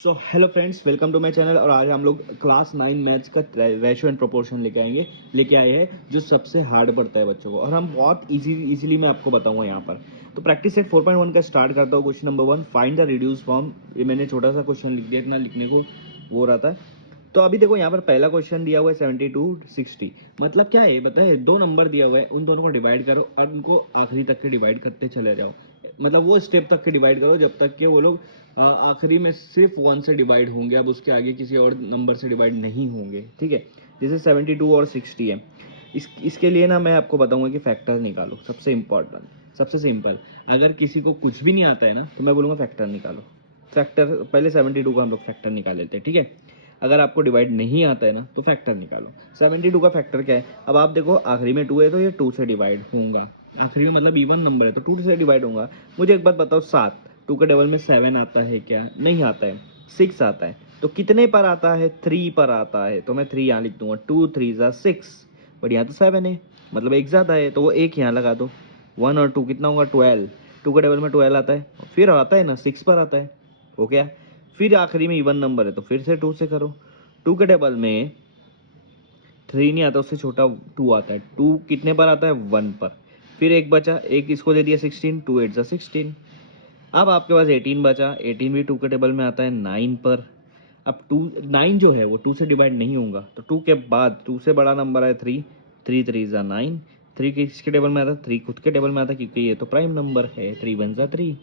So hello friends, welcome to my channel. और आज हम लोग क्लास 9 मैथ्स का रेशियो एंड प्रोपोर्शन लेके आए हैं जो सबसे हार्ड पड़ता है बच्चों को, और हम बहुत इजीली मैं आपको बताऊंगा यहाँ पर। तो प्रैक्टिस सेट 4.1 का स्टार्ट करता हूँ। Question number 1, find the reduce form. ये मैंने छोटा सा क्वेश्चन लिख दिया, इतना लिखने को वो रहा था। तो अभी देखो यहाँ पर पहला क्वेश्चन दिया हुआ है 72 60। मतलब क्या है बताए, दो नंबर दिया हुआ है, उन दोनों को डिवाइड करो और उनको आखिरी तक के डिवाइड करते चले जाओ। मतलब वो स्टेप तक के डिवाइड करो जब तक कि वो लोग आखिरी में सिर्फ 1 से डिवाइड होंगे, अब उसके आगे किसी और नंबर से डिवाइड नहीं होंगे। ठीक है, जैसे 72 और 60 है। इसके लिए ना मैं आपको बताऊंगा कि फैक्टर निकालो। सबसे इंपॉर्टेंट, सबसे सिंपल, अगर किसी को कुछ भी नहीं आता है ना तो मैं बोलूँगा फैक्टर निकालो। फैक्टर पहले 72 का हम लोग फैक्टर निकाल लेते हैं। ठीक है, अगर आपको डिवाइड नहीं आता है ना तो फैक्टर निकालो। 72 का फैक्टर क्या है, अब आप देखो आखिरी में 2 है तो ये 2 से डिवाइड होगा। आखिरी में मतलब इवन नंबर है तो 2 से डिवाइड होगा। मुझे एक बात बताओ, 7 2 के डबल में 7 आता है क्या? नहीं आता है। 6 आता है। तो कितने पर आता है? 3 पर आता है। तो मैं 3 यहाँ लिख दूंगा, 2 3 ज़ा 6, बट यहाँ तो 7 है, मतलब एक ज़्यादा है तो वो एक यहाँ लगा दो। 1 और 2 कितना होगा? 12। 2 के डबल में 12 आता है, फिर आता है ना 6 पर आता है। हो गया। फिर आखिरी में इवन नंबर है तो फिर से 2 से करो। 2 के टेबल में 3 नहीं आता, उससे छोटा 2 आता है। 2 कितने पर आता है? 1 पर। फिर एक बचा, एक इसको दे दिया 16, 2 8 16। अब आपके पास 18 बचा। 18 भी 2 के टेबल में आता है 9 पर। अब 2 9 जो है वो 2 से डिवाइड नहीं होगा, तो 2 के बाद 2 से बड़ा नंबर है 3। 3 3 ज़ा 9। 3 किसके टेबल में आता है? 3 खुद के टेबल में आता है, क्योंकि ये तो प्राइम नंबर है। 3 1 ज़ा 3।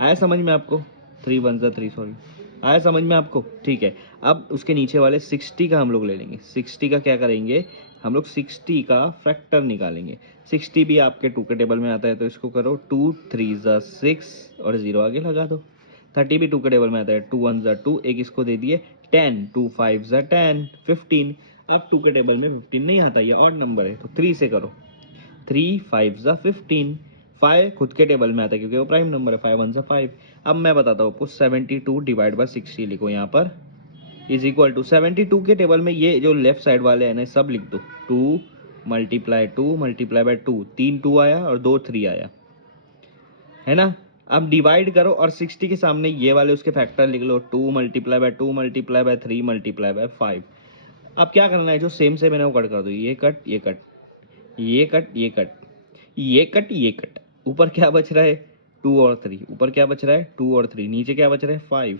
आया समझ में आपको? 3 1 ज़ा 3, सॉरी। आया समझ में आपको? ठीक है। अब उसके नीचे वाले 60 का हम लोग ले लेंगे। 60 का क्या करेंगे हम लोग? 60 का फैक्टर निकालेंगे। 60 भी आपके 2 के टेबल में आता है तो इसको करो 2 3 ज़ा 6 और 0 आगे लगा दो। 30 भी 2 के टेबल में आता है, 2 1 ज़ा 2, एक इसको दे दिए 10, 2 5 ज़ा 10, 15। अब 2 के टेबल में 15 नहीं आता, ये ऑड नंबर है तो 3 से करो। 3 5 ज़ा 15। 5 खुद के टेबल में आता है क्योंकि वो प्राइम नंबर है। 5 1 ज़ा 5। अब मैं बताता हूँ आपको, 72 डिवाइड बाय 60 लिखो यहाँ पर, इज इक्वल टू 72 के टेबल में ये जो लेफ्ट साइड वाले हैं ना सब लिख दो। 2 मल्टीप्लाई 2 मल्टीप्लाई बाय 2, 3 2 आया और 2 3 आया, है ना। अब डिवाइड करो और 60 के सामने ये वाले उसके फैक्टर लिख लो। 2 multiply by 2 multiply by 3 multiply by 5। अब क्या करना है, जो सेम से मैंने वो कट कर दो। ये कट ये कट, ये कट ये कट, ये कट ये कट। ऊपर क्या बच रहा है? 2 और 3। ऊपर क्या बच रहा है? 2 और 3। नीचे क्या बच रहा है? 5।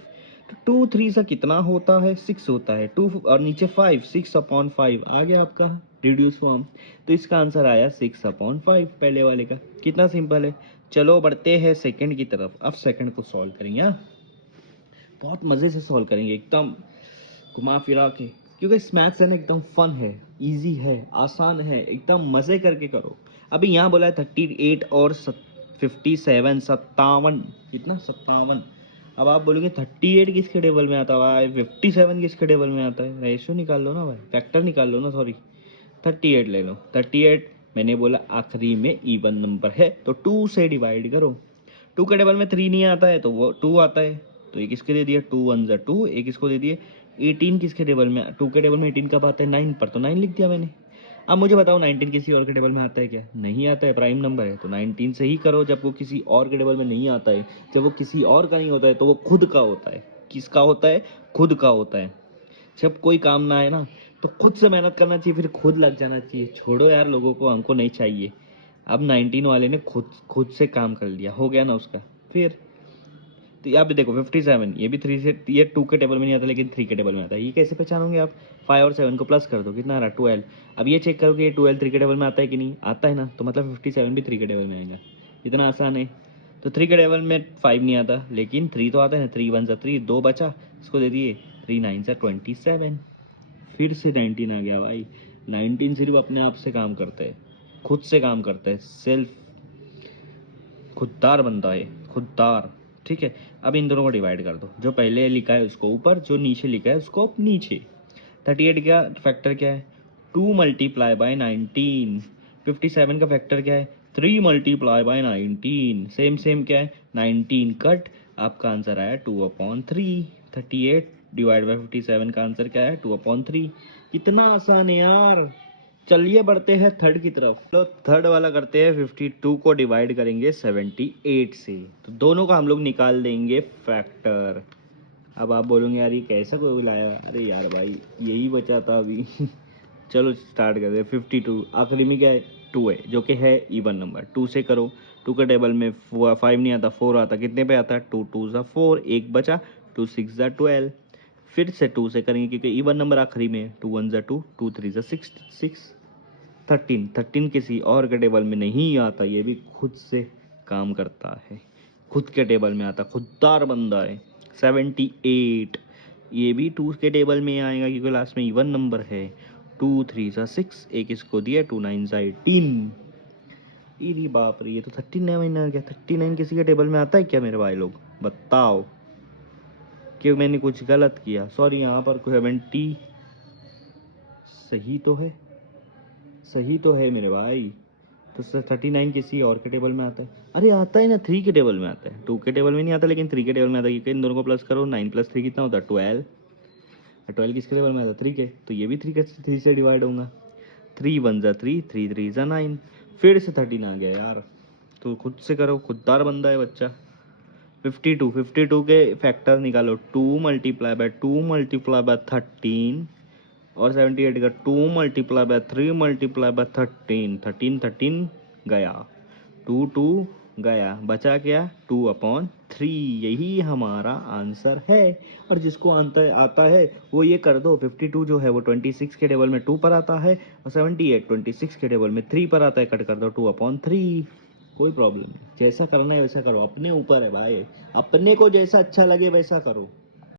तो 2 3 सा कितना होता है? 6 होता है। 2 और नीचे 5, 6/5 आ गया आपका रिड्यूस फॉर्म। तो इसका आंसर आया 6/5 पहले वाले का। कितना सिंपल है। चलो बढ़ते हैं सेकंड की तरफ। अब सेकंड को सॉल्व करेंगे। हाँ, बहुत मजे से सॉल्व करेंगे, एकदम घुमा फिरा के, क्योंकि मैथ्स है ना एकदम फन है, इजी है, आसान है, एकदम मजे करके करो। अभी यहाँ बोला है 38 और 57, 57, कितना? 57। अब आप बोलोगे 38 किसके टेबल में आता है भाई, 57 किसके टेबल में आता है? रेशियो निकाल लो ना भाई, फैक्टर निकाल लो ना, सॉरी। 38 ले लो। 38 मैंने बोला आखिरी में इवन नंबर है तो 2 से डिवाइड करो। 2 के टेबल में 3 नहीं आता है तो वो 2 आता है, तो एक इसके दे दिया 2 1 ज़ा 2, एक इसको दे दिए। 18 किसके टेबल में? 2 के टेबल में 18 कब आता है? 9 पर, तो 9 लिख दिया मैंने। अब मुझे बताओ 19 किसी और के टेबल में आता है क्या? नहीं आता है, प्राइम नंबर है तो 19 से ही करो। जब वो किसी और के टेबल में नहीं आता है, जब वो किसी और का नहीं होता है तो वो खुद का होता है। किसका होता है? खुद का होता है। जब कोई काम ना आए ना तो खुद से मेहनत करना चाहिए, फिर खुद लग जाना चाहिए। छोड़ो यार लोगों को, हमको नहीं चाहिए। अब 19 वाले ने खुद खुद से काम कर लिया, हो गया ना उसका। फिर तो यहाँ पे देखो 57, ये भी 3 से, ये 2 के टेबल में नहीं आता लेकिन 3 के टेबल में आता है। ये कैसे पहचानोगे आप? 5 और 7 को प्लस कर दो, कितना आ रहा? 12। अब ये चेक करो कि ये 12 3 के टेबल में आता है कि नहीं आता है ना, तो मतलब 57 भी 3 के टेबल में आएगा। इतना आसान है। तो 3 के टेबल में 5 नहीं आता लेकिन 3 तो आता है ना। 3 1 ज़ा 3, 2 बचा, इसको दे दिए। 3 9 ज़ा 27। फिर से 19 आ गया भाई। 19 सिर्फ अपने आप से काम करता है, खुद से काम करता है, सेल्फ खुददार बंदा है, खुददार। ठीक है। अब इन दोनों को डिवाइड कर दो, जो पहले लिखा है उसको ऊपर, जो नीचे लिखा है उसको नीचे। 38 का फैक्टर क्या है? 2 मल्टीप्लाई बाय 19। 57 का फैक्टर क्या है? 3 मल्टीप्लाई बाय 19। सेम सेम क्या है? 19 कट, आपका आंसर आया 2/3। 38 डिवाइड बाय 57 का आंसर क्या है? 2/3। कितना आसान है यार। चलिए बढ़ते हैं थर्ड की तरफ। तो थर्ड वाला करते हैं। 52 को डिवाइड करेंगे 78 से, तो दोनों का हम लोग निकाल देंगे फैक्टर। अब आप बोलोगे यार ये कैसा कोई लाया, अरे यार भाई यही बचा था अभी। चलो स्टार्ट करते हैं। 52 आखिरी में क्या है, 2 है जो कि है इवन नंबर। 2 से करो, 2 के टेबल में 5 नहीं आता, 4 आता, कितने पे आता है, 2 2 ज़ा 4, एक बचा, 2 6 ज़ा 12। फिर से 2 से करेंगे क्योंकि इवन नंबर आखिरी में, 2 1 ज़ा 2, 2 3 ज़ा 6 6। 13 किसी और के टेबल में नहीं आता, ये भी खुद से काम करता है, खुद के टेबल में आता, खुददार बंदा है। 78 ये भी 2 के टेबल में आएगा क्योंकि लास्ट में इवन नंबर है। 2 3 सा 6, एक इसको दिया, 2 9 सा 18। इरी बाप रे, ये तो 39 आ गया। 39 किसी के टेबल में आता है क्या मेरे भाई लोग, बताओ कि मैंने कुछ गलत किया। सॉरी, यहाँ पर 70 सही तो है, सही तो है मेरे भाई। तो 39 किसी और के टेबल में आता है, अरे आता है ना, 3 के टेबल में आता है। 2 के टेबल में नहीं आता लेकिन 3 के टेबल में आता है क्योंकि इन दोनों को प्लस करो, 9 + 3 कितना होता है, 12। 12 किसके टेबल में आता है, 3 के, तो ये भी 3 से डिवाइड होगा। 3 1 ज़ा 3, 3 3 ज़ा 9। फिर से 13 आ गया यार, तो खुद से करो, खुददार बंदा है बच्चा। 52 के फैक्टर निकालो, 2 × 2 × 13, और 78 का 2 × 3 × 13, 13 गया, 2 2 गया, बचा क्या, 2/3। यही हमारा आंसर है। और जिसको आता है वो ये कर दो, 52 जो है वो 26 के टेबल में 2 पर आता है, और 78 26 के टेबल में 3 पर आता है, कट कर दो 2/3। कोई प्रॉब्लम नहीं, जैसा करना है वैसा करो, अपने ऊपर है भाई, अपने को जैसा अच्छा लगे वैसा करो।